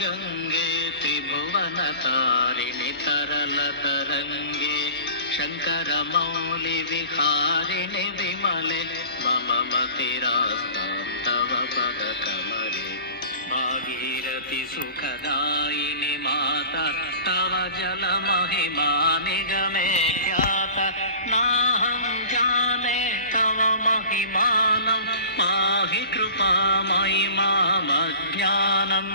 गंगे त्रिभुवनतारिणि तरलतरंगे शंकरमौलि विहारिणि विमले मम मतिरास्तां तव पदकमले भागीरथि सुखदायिनि माता तव जलमहिमा निगमे ख्याता नाहं जाने तव महिमानं पाहि कृपामयि मामज्ञानम्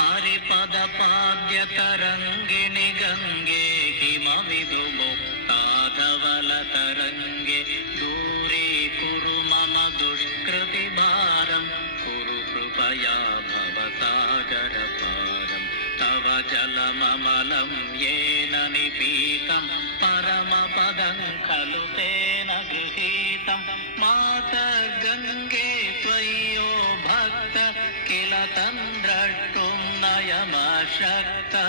हरिपदपाद्यतरङ्गिणि गङ्गे हिमविदुमुक्ताधवलतरङ्गे दूरीकुरु मम दुष्कृतिभारं कुरु कृपया भवसागरपारं तव जलममलं येन निपीतं परमपदं खलु तेन गृहीतं माता गङ्गे त्वय्यो भक्त किल तं द्रष्टुं नयमशक्ता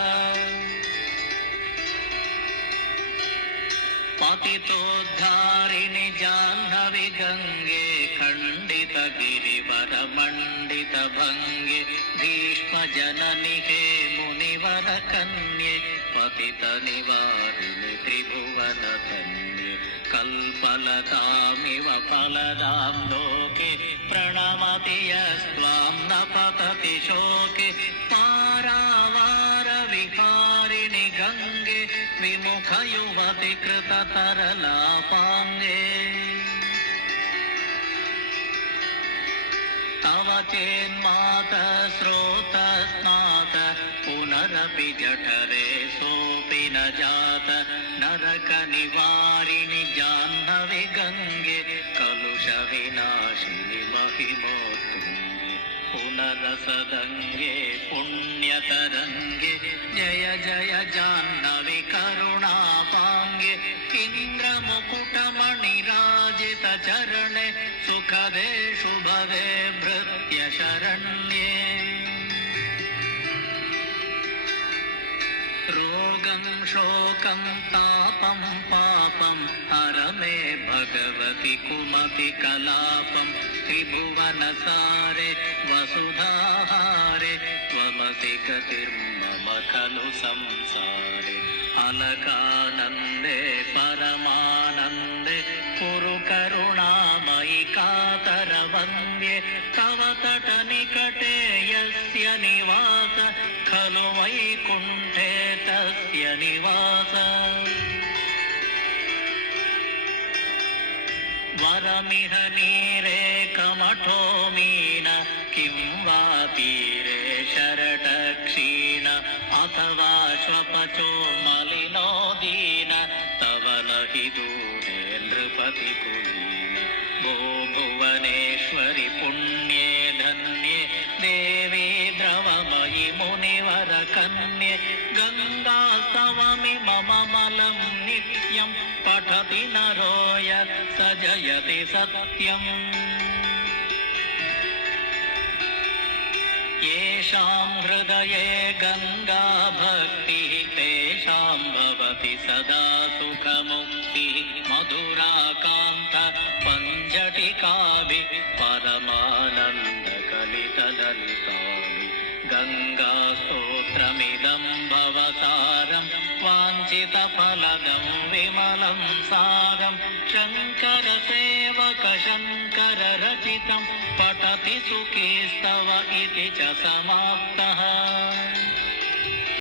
पतितोद्धारिणि जाह्नवी गङ्गे खण्डित गिरिवरमण्डित भङ्गे भीष्मजननि हे मुनिवर कन्ये पतित निवारिणि त्रिभुवनधन्ये कल्पलतामिव फलदां लोके प्रणमति यस्त्वां न पतति शोके पारावारविहारिणि गङ्गे विमुखयुवति कृततरलापाङ्गे तव चेन्मातः स्रोतस्नात पुनरपि जठरे सोऽपि न जात नरकनिवारिणि जाह्नवी गङ्गे कलुषविनाशिनि महिमोत्तुङ्गे पुनरसदङ्गे पुण्यतरङ्गे जय जय जाह्नवी करुणापाङ्गे इन्द्रमुकुटमणिराजित चरणे सुखदे शुभदे भृत्य शरण्ये रोगं शोकं तापं पापं हर मे भगवति कुमति कलापं त्रिभुवनसारे वसुधाहारे त्वमसि गतिर्मम खलु संसारे अलकानन्दे परमानन्दे कुरु करुणामयि कातरवन्द्ये तव तटनिकटे यस्य निवास खलु वैकुण्ठे तस्य निवास वरमिह नीरे कमठो मीन किं वा तीरे शरटक्षीण अथवा श्वपचो मलिनो दीन तव न हि दूरे नृपतिपुलीन भो भुवनेश्वरि पुण्ये धन्ये देवी द्रवमयि मुनिवर कन्ये गङ्गास्तवमि मम मलं नित्यं पठति नरो यत् स जयति सत्यम् येषां हृदये गङ्गा भक्तिः तेषां भवति सदा सुखमुक्तिः मधुराकान्त पञ्जटिकाभिः परमानन्दकलितललिताभिः गङ्गास्तोत्रमिदं भवसारं वाञ्छितफलदं विमलं सारं शङ्करसेवक शङ्कररचितं पठति सुखीस्तव इति च समाप्तम्।